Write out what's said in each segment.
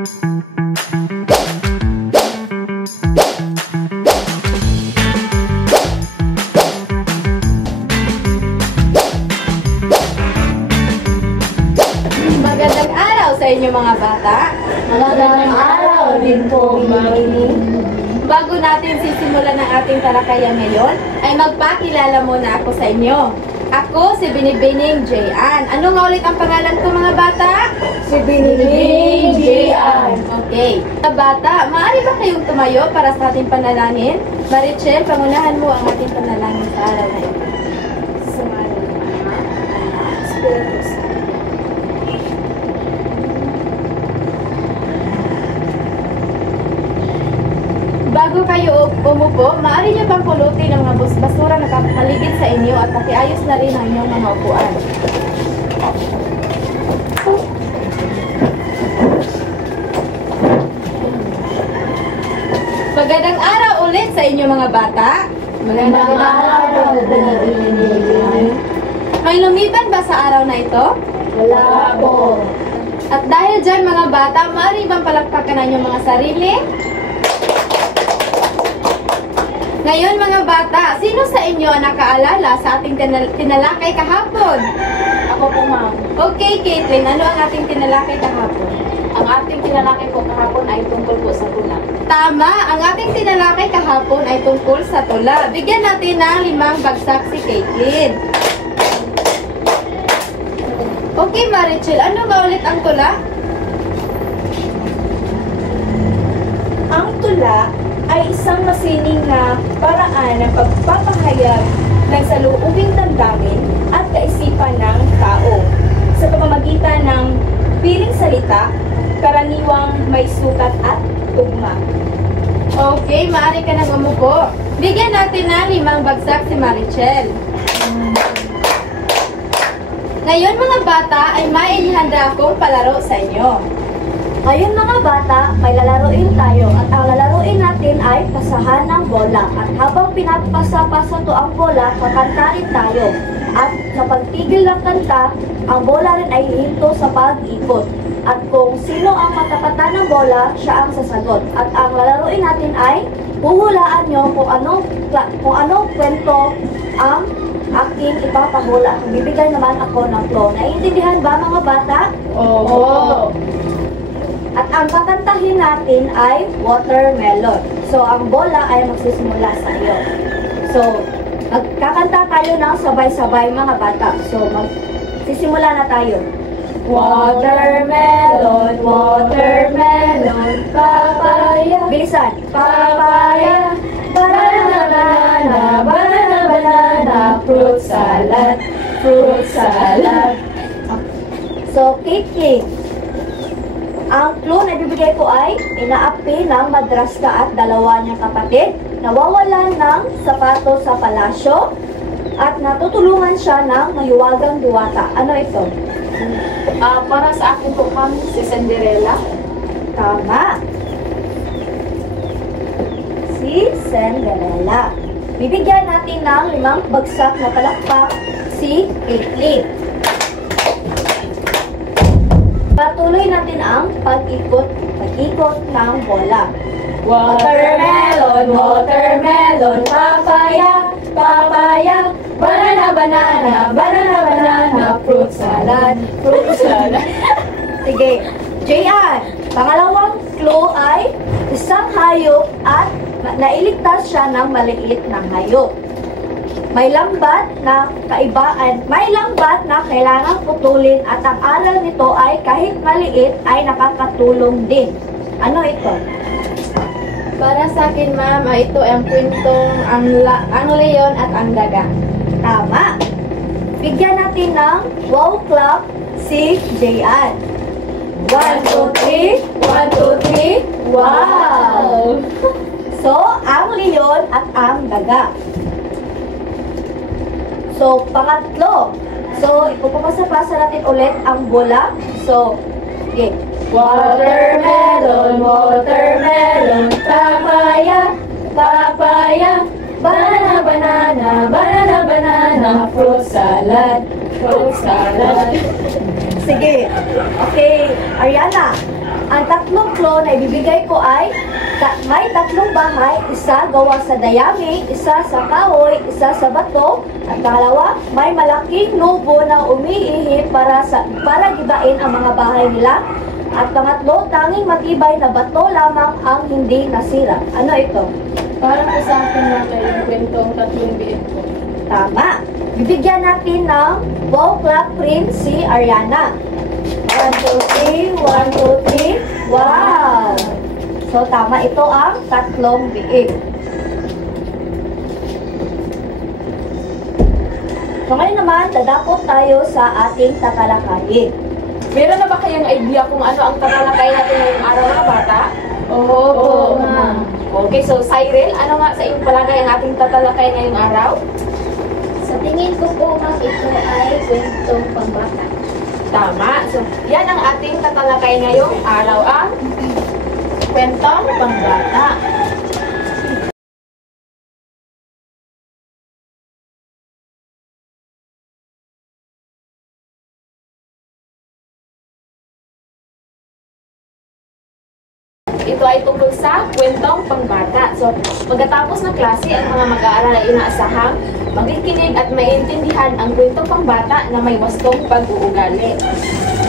Magandang araw sa inyo mga bata. Magandang araw din po, Mami. Bago natin sisimulan ang ating talakayan ngayon, ay magpakilala muna ako sa inyo. Ako si Binibining Jayan. Ano nga ulit ang pangalan ko mga bata? Si Binibining Jayan. Okay. Mga bata, maaari ba kayong tumayo para sa ating panalangin? Marichel, pangunahan mo ang ating panalangin sa araw na ito. Sa ngalan ng Ama, Anak, Espiritu Santo. Bago kayo umupo, maaari niyo bang pulutin ang mga basura na paligid sa inyo at pakiayos na rin ang inyong mga upuan. Magandang araw ulit sa inyo mga bata. Magandang araw, Binibining. May lumiban ba sa araw na ito? Wala po. At dahil dyan mga bata, maaari bang palakpakan ang inyong mga sarili? Ngayon mga bata, sino sa inyo ang nakaalala sa ating tinalakay kahapon? Ako po, Ma'am. Okay, Caitlin, ano ang ating tinalakay kahapon? Ang ating tinalakay po kahapon ay tungkol po sa tula. Tama, ang ating tinalakay kahapon ay tungkol sa tula. Bigyan natin ng 5 bagsak si Caitlin. Okay, Marichel, ano nga ulit ang tula? Ang tula ay isang masining na paraan ng pagpapahayag ng saluubing damdamin at kaisipan ng tao sa pamamagitan ng piling salita, karaniwang may sukat at tugma. Okay, maaari ka nang umupo. Bigyan natin ng 5 bagsak si Marichel. Ngayon mga bata ay may inihanda akong palaro sa inyo. Ngayon mga bata, may lalaruin tayo at ang lalaruin natin ay pasahan ng bola. At habang pinapasa-pasa to ang bola, kakanta rin tayo. At sa pagtigil ng kanta, ang bola rin ay hihinto sa pag-ikot. At kung sino ang matapatan ng bola, siya ang sasagot. At ang lalaruin natin ay huhulaan nyo kung anong kwento ang aking ipapahula. Bibigyan naman ako ng clue. Naiintindihan ba mga bata? Oo. At ang kakantahin natin ay watermelon. So, ang bola ay magsisimula sa iyo. So, magkakanta tayo ng sabay-sabay mga bata. So, magsisimula na tayo. Watermelon, watermelon, papaya. Bilisan. Papaya, banana, banana, banana, banana, fruit salad, fruit salad. So, cake. Ang clue na ibibigay ko ay inaapi ng madrasta at 2 niyang kapatid, nawawalan ng sapatos sa palasyo, at natutulungan siya ng mahiwagang diwata. Ano ito? Para sa akin po, Ma'am, si Cinderella. Tama. Si Cinderella. Bibigyan natin ng 5 bagsak na palakpak si Caitlin. Patuloy natin ang pag-ikot ng bola. Watermelon, watermelon, papaya, papaya, banana, banana, banana, banana, fruit salad, fruit salad. Sige, Jayan, pangalawang clue ay isang hayop at nailigtas siya ng maliit na hayop. May lambat na kailangang putulin at ang aral nito ay kahit maliit ay nakakatulong din. Ano ito? Para sa akin, ma'am, ito ang kwentong ang leon at ang daga. Tama. Bigyan natin ng wow clap si Jayan. 1, 2, 3. 1, 2, 3. Wow! So, ang leon at ang daga. So, pangatlo. So, ipapapasa-pasa natin ulit ang bola. So, okay. Watermelon, watermelon, papaya, papaya, banana, banana, banana, banana, fruit salad, fruit salad. Sige. Okay, Ariana. Ang tatlong kwento na ibibigay ko ay may 3 bahay, isa gawa sa dayami, isa sa kahoy, isa sa bato, at pangalawa, may malaking lobo na umiihi para gibain ang mga bahay nila. At pangatlo, tanging matibay na bato lamang ang hindi nasira. Ano ito? Para po sa akin na yung kwentong 3 biik po. Tama. Bibigyan natin ng wow clap print si Ariana. 1, 2, 3. 1, 2, 3. Wow! So, tama. Ito ang 3 biik. So, ngayon naman, dadapot tayo sa ating tatalakayin. Meron na ba kayong idea kung ano ang tatalakay natin ngayong araw, mga bata? Oo, ma'am. Okay, so Cyril, ano nga sa iyong palagay ang ating tatalakay ngayong araw? Sa tingin ko po, ma'am, ito ay kwentong pambata. Tama. So, yan ang ating tatalakay ngayong araw, ang kwentong pambata. Ito ay tungkol sa kwentong pangbata. So, pagkatapos ng klase, ang mga mag-aaral ay inaasahang makikinig at maintindihan ang kwentong pangbata na may wastong pag-uugali.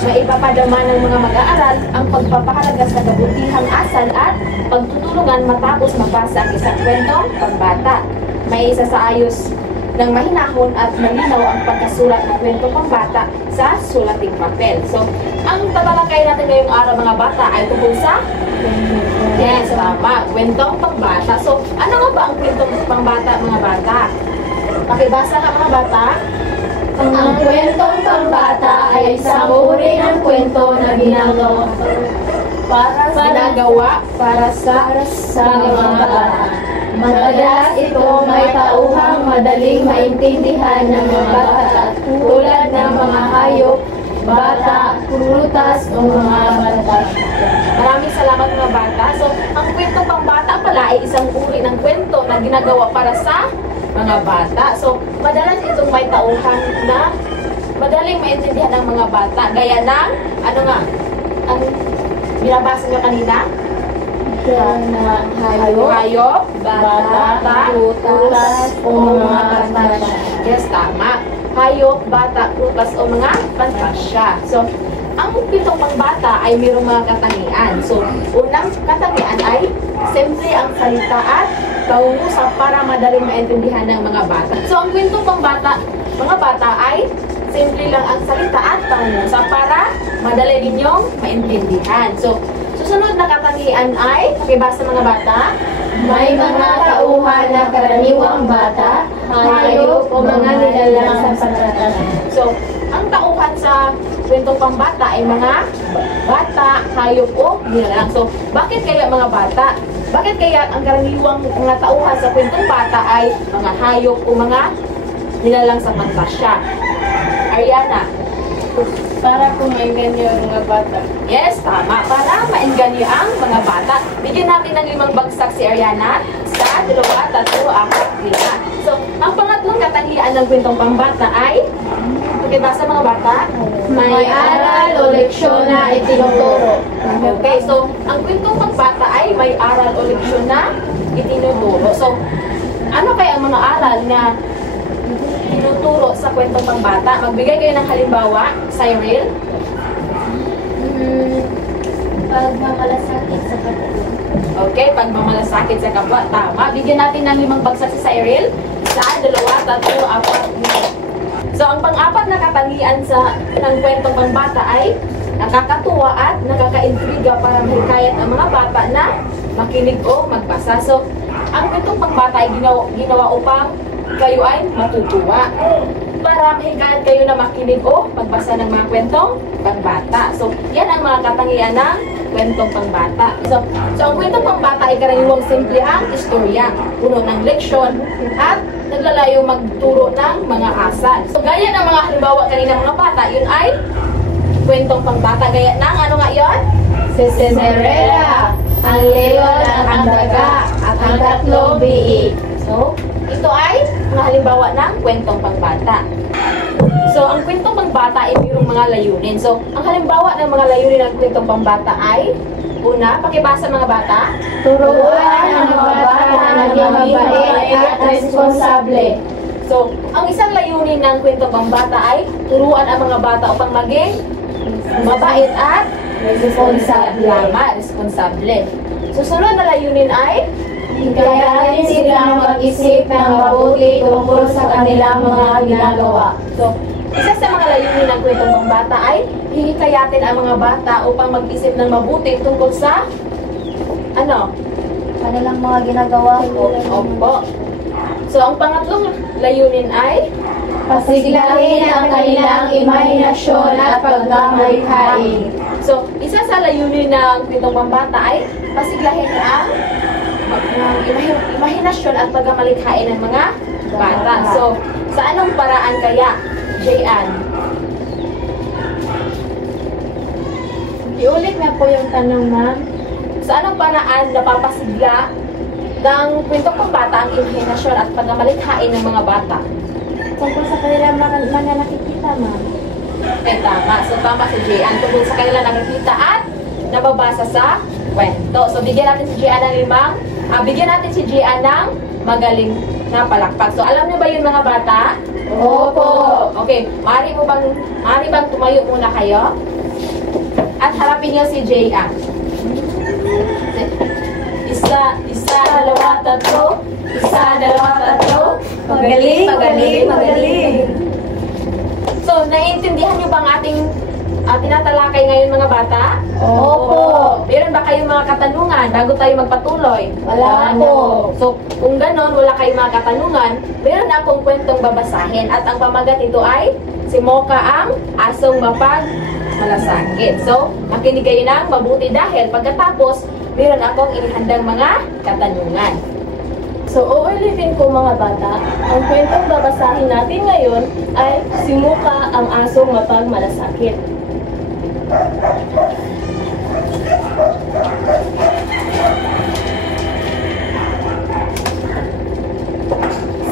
Maipapadama ng mga mag-aaral ang pagpapahalaga sa kabutihang asal at pagtutulungan matapos mabasa ang isang kwentong pangbata. May isa sa ayos ng mahinahon at malinaw ang pagkasulat ng kwentong pangbata sa sulating papel. So, ang tatalakay natin ngayong araw, mga bata, ay tungkol sa yes, tama, kwentong pangbata. So, ano nga ba ang kwentong pangbata, mga bata? Pakibasa ka, mga bata. Ang kwentong pambata ay isang uri ng kwento na ginagawa para sa mga bata. Madalas ito may tauhang madaling maintindihan ng mga bata tulad ng mga hayop, bata, prutas o mga bata. Maraming salamat, mga bata. So, ang kwentong pangbata pala ay isang uri ng kwento na ginagawa para sa mga bata. So, madalas itong may tauhan na madaling maintindihan ng mga bata. Gaya ng, ano nga, ang binabasa nyo kanina? Hayop, bata, prutas, o mga pantasya. Yes, tama. Hayop, bata, prutas, o mga pantasya. So, ang pitong pangbata ay mayroong mga katangian. So, unang katangian ay simple ang salita at kaungusap para madaling maintindihan ng mga bata. So, ang kwentong pangbata, mga bata ay simple lang ang salita at kaungusap para madali ninyong maintindihan. So, susunod na katangian ay, pakibasa, mga bata, May mga tauhan na karaniwang bata, hayop o mga nilalang sa patratas. So, ang tauhan sa kwentong pambata ay mga bata, hayop o nilalang. So, bakit kaya mga bata? Bakit kaya ang karaniwang mga tauhan sa kwentong bata ay mga hayop o mga nilalang sa pantasya? Ariana? Para kumainganyo ang mga bata. Yes, tama. Para maengganyo ang mga bata. Bigyan natin ng 5 bagsak si Ariana. 1, 2, 3, 4, 5. So, ang pangatlong katangian ng kwentong pambata ay, pakibasa, mga bata, May aral o leksyon na itinuturo. okay, so, ang kwentong pambata ay may aral o leksyon na itinuturo. So, ano kaya ang mga aral na tinuturo sa kwentong pangbata? Magbigay kayo ng halimbawa, Cyril. Pagmamalasakit sa kapatid. Okay, pagmamalasakit sa kapwa. Tama. Bigyan natin ng 5 bagsak si Cyril. 1, 2, 3, 4. So, ang pang-apat na katangian ng kwentong pangbata ay nakakatuwa at nakakaintriga para mahikayat ang mga bata na makinig o magbasa. So, ang kwentong pangbata ay ginawa upang kayo ay matutuwa. Para mahikayat kayo na makinig o magbasa ng mga kwentong pangbata. So, yan ang mga katangian ng kwentong pangbata. So ang kwentong pangbata ay karaniwang simple ang istorya, puno ng leksyon, at naglalayo magturo ng mga asal. So, gaya ng mga halimbawa kanina, mga bata, yun ay kwentong pangbata. Gaya ng, ano nga yun? Si Cinderella, ang leon at ang daga, at ang 3 biik. So, ito ay mga halimbawa ng kwentong pangbata. So, ang kwentong pangbata ay mayroong mga layunin. So, ang halimbawa ng mga layunin ng kwentong pangbata ay Una, pakibasa mga bata. Turuan ang mga bata na maging mabait at responsable. So, ang isang layunin ng kwentong pambata ay turuan ang mga bata upang maging mabait at Responsable. Tama, responsable. Susunod na layunin ay Hikayatin silang mag-isip ng mabuti tungkol sa kanilang mga ginagawa. So, isa sa mga layunin ng kwentong pambata ay hihikayatin ang mga bata upang mag-isip ng mabuti tungkol sa Kanilang mga ginagawa ko. Opo. So, ang pangatlong layunin ay Pasiglahin ang kanilang imahinasyon at pagmamalikhain. So, isa sa layunin ng kwentong pambata ay pasiglahin ang imahinasyon at pagmamalikhain ng mga bata. So, sa anong paraan kaya, Jayan? Iulit na po yung tanong, ma'am. Sa anong paraan napapasigla ng kwentong pambata ang imahinasyon at pagmamalikhain ng mga bata? Tungkol sa kanilang mga nakikita, ma'am. Tama. So, tama si Jayan. Tungkol sa kanila nakikita at nababasa sa kwento. So, bigyan natin si Jayan ng magaling na palakpak. So, alam niyo ba yun mga bata? Opo. Okay. Maaari bang tumayo muna kayo? At harapin niyo si Jayan. Isa, dalawa, tatlo. Isa, dalawa, tatlo. Magaling, magaling, magaling. So, naiintindihan niyo ba ang ating tinatalakay ngayon mga bata? Opo. Meron ba kayong mga katanungan bago tayo magpatuloy? Wala po. So, kung ganon, wala kayong mga katanungan, meron na akong kwentong babasahin. At ang pamagat nito ay si Mocha ang asong mapagmalasakit. So, makinig kayo ng mabuti dahil pagkatapos, meron akong inihandang mga katanungan. So, uulitin ko mga bata, ang kwentong babasahin natin ngayon ay si Mocha ang asong mapagmalasakit.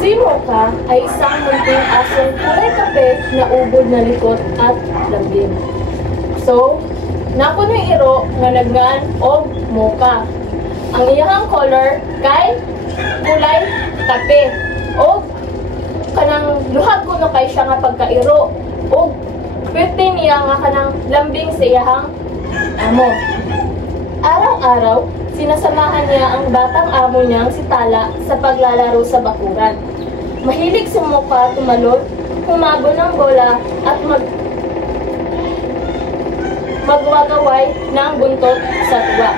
Si Mocha ay isang munting asong kulay kape na ubod na likod at lambing. So, napuno yung iro nga naggan og Mocha. Ang iyang color kay kulay kape o kanang luhag kuno kay siya nga pagkairo o pwede niya nga kanang lambing sa iyahang amo. Araw-araw, sinasamahan niya ang batang amo niyang si Tala sa paglalaro sa bakuran. Mahilig si Mocha tumalon, humabol ng bola at magwagaway ng buntot sa tuwa.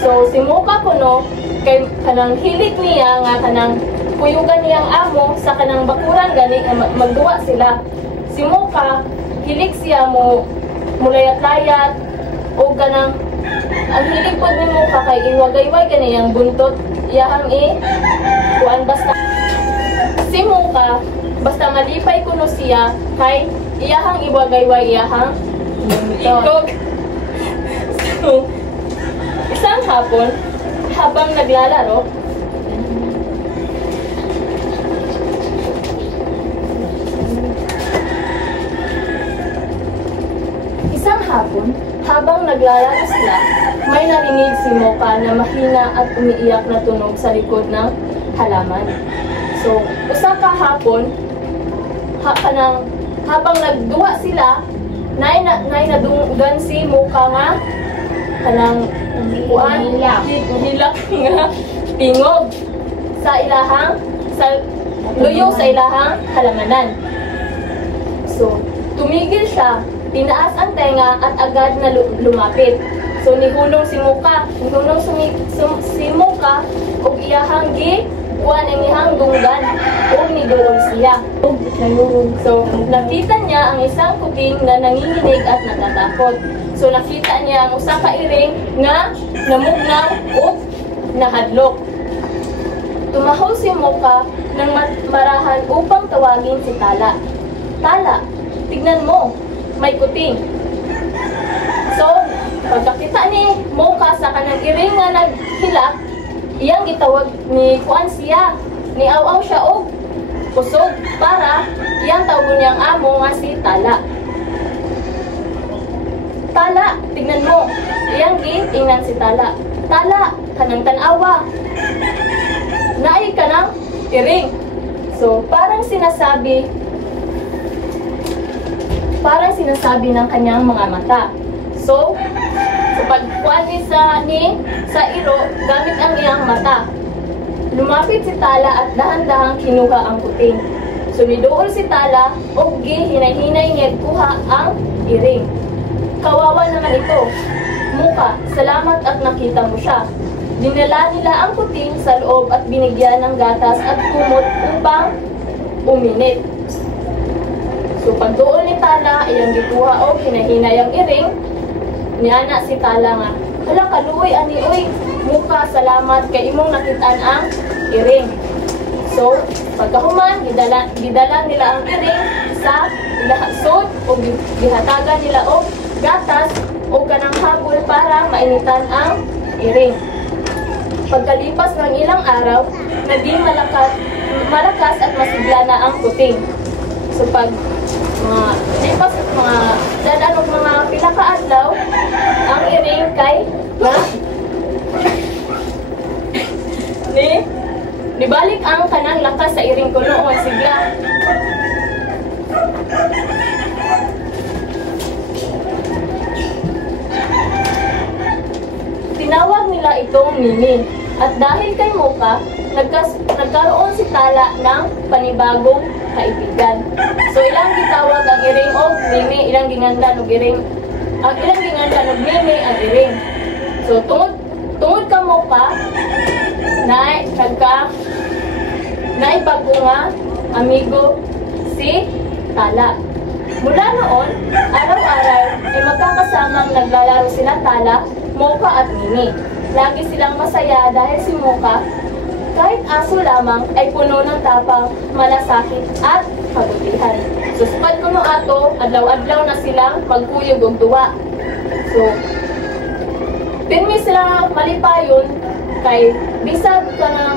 So, si Mocha kuno kay kanang hilig niya nga kanang kuyugan niyang amo sa kanang bakuran gani magduwa sila. Si Mocha hilig siya mo mulayat-layat o kanang ang hilig pod ni Mocha kay iwagay-way gani ang buntot iyahang kuan basta si Mocha basta malipay kuno siya kay iyahang iwagay-way iyahang buntot. So, isang hapon habang naglalaro, sila, may narinig si Mocha na mahina at umiiyak na tunog sa likod ng halaman. So, usa ka hapon, habang nagduwa sila, nay nadunggan si Mocha nga kanang hilak nga tingog sa luyo sa ilahang halamanan. So, tumigil siya, tinaas ang tenga at agad na lumapit. So, nihulong si Mocha ug iyahang kuan ang iyahang dunggan ug nidurog siya. So, nakita niya ang isang kuting na nanginginig at natatakot. So, nakita niya ang usa ka iring nga namugnaw ug nahadlok. Tumahol si Mocha ng marahan upang tawagin si Tala. Tala, tignan mo, may kuting. So, pagkakita ni Mocha sa kanang iring nga naghilak, iyang gitawag ni kuan siya, ni aw-aw siya og kusog para iyang tawgon niyang amo nga si Tala. Tala, tignan mo, iyang iyang tingnan si Tala. Tala, kanang tanawa. Naay ka ng iring. So, parang sinasabi ng kanyang mga mata. So, sa pagkuhan sa iro, gamit ang iyang mata. Lumapit si Tala at dahan-dahang kinuha ang puting. So, nidool si Tala, o hinay-hinay niya kuha ang iring. Kawawa naman ito. Muka, salamat at nakita mo siya. Dinala nila ang puting sa loob at binigyan ng gatas at kumot upang uminit. So, pagdoon ni Tala, iyang gikuha o hinahinay ang iring, niana si Tala nga, hala kaluoy ani oy, muka salamat kay imong nakitaan ang iring. So, pagkahuman, gidala nila ang iring sa ilahasod o gihatagan nila o gatas o kanang habol para mainitan ang iring. Pagkalipas ng ilang araw, naging malakas at masigla na ang puting. So pag mga pila ka adlaw, ang iring kay nibalik ang kanang lakas sa iring kuno o sigla. Tinawag nila itong Mimi. At dahil kay Muka, nagkaroon si Tala ng panibagong kaibigan. So ilang gitawag ang iring o Mimi, ilang gingandan og iring. Ang ilang gingandan og Mimi ang iring. So tungod ka Muka, naipag-unga amigo si Tala. Mula noon, araw-araw ay magkakasamang naglalaro sila Tala, Muka at Mimi. Lagi silang masaya dahil si Muka, kahit aso lamang, ay puno ng tapang, malasakit at kabutihan. So, sapad kuno ato, adlaw-adlaw na silang magkuyog og duwa. So, pirmi sila malipayon kay bisag ka ng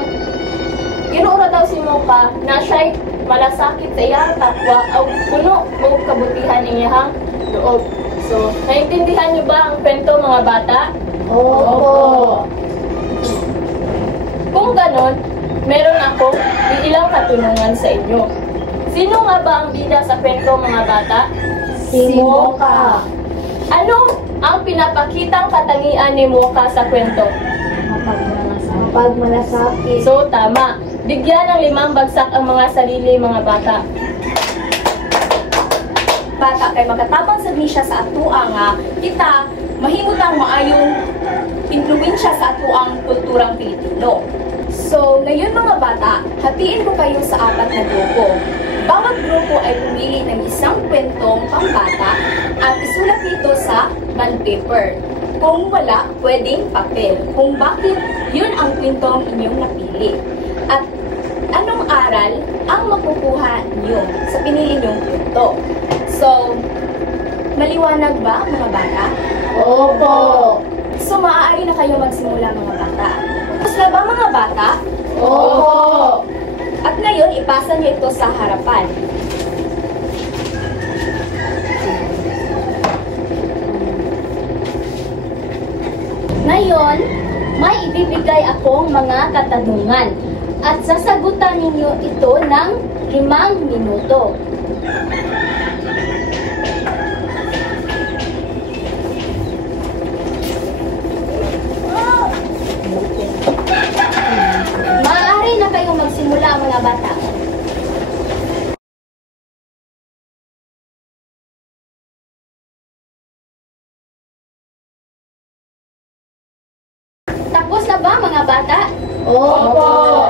inuura daw si Muka na siya'y malasakit sa iyang kapwa o puno og kabutihan iyang loob. So, naintindihan niyo ba ang kwento mga bata? Oo. Kung ganon, meron ako ilang katanungan sa inyo. Sino nga ba ang bida sa kwento mga bata? Si Muka. Ano ang pinapakitang katangian ni Muka sa kwento? Mapagmalasakit. So, tama. Bigyan ng 5 bagsak ang mga sarili mga bata. Bata kay magkatabang sad ni siya sa atuang kita mahimutang maayong impluwensya sa atuang kulturang Pilipino. So, ngayon mga bata, hatiin ko kayo sa 4 na grupo. Bawat grupo ay pumili ng isang kwentong pambata at isulat nito sa bond paper. Kung wala, pwedeng papel. Kung bakit, yun ang kwentong inyong napili. At anong aral ang makukuha niyo sa pinili niyong kwento? So, maliwanag ba mga bata? Opo. So, maaari na kayo magsimula mga bata. Tapos na ba mga bata? Opo. At ngayon, ipasa niyo ito sa harapan. Ngayon, may ibibigay akong mga katanungan at sasagutan ninyo ito ng 5 minuto. Maaari na kayong magsimula mga bata. Tapos na ba mga bata? Opo.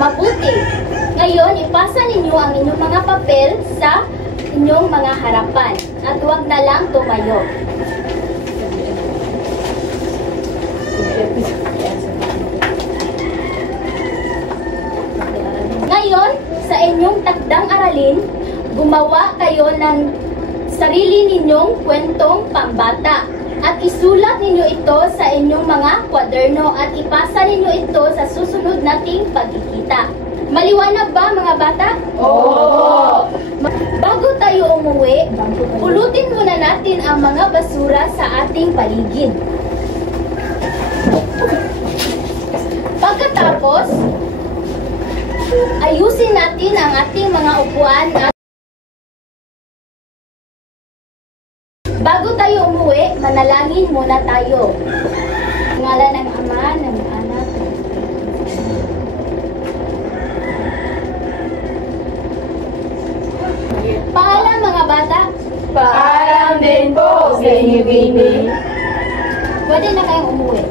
Mabuti. Ngayon, ipasa ninyo ang inyong mga papel sa inyong mga harapan at huwag na lang tumayo. Ngayon, sa inyong takdang aralin, gumawa kayo ng sarili ninyong kwentong pambata at isulat ninyo ito sa inyong mga kwaderno at ipasa ninyo ito sa susunod nating pagkikita. Maliwanag ba mga bata? Oo. Bago tayo umuwi, pulutin muna natin ang mga basura sa ating paligid. Pagkatapos, ayusin natin ang ating mga upuan at bago tayo umuwi, manalangin muna tayo. Ngalan ng Ama, ng Anak, paalam mga bata. Paalam din po sa inyo, baby. Pwede na kayong umuwi.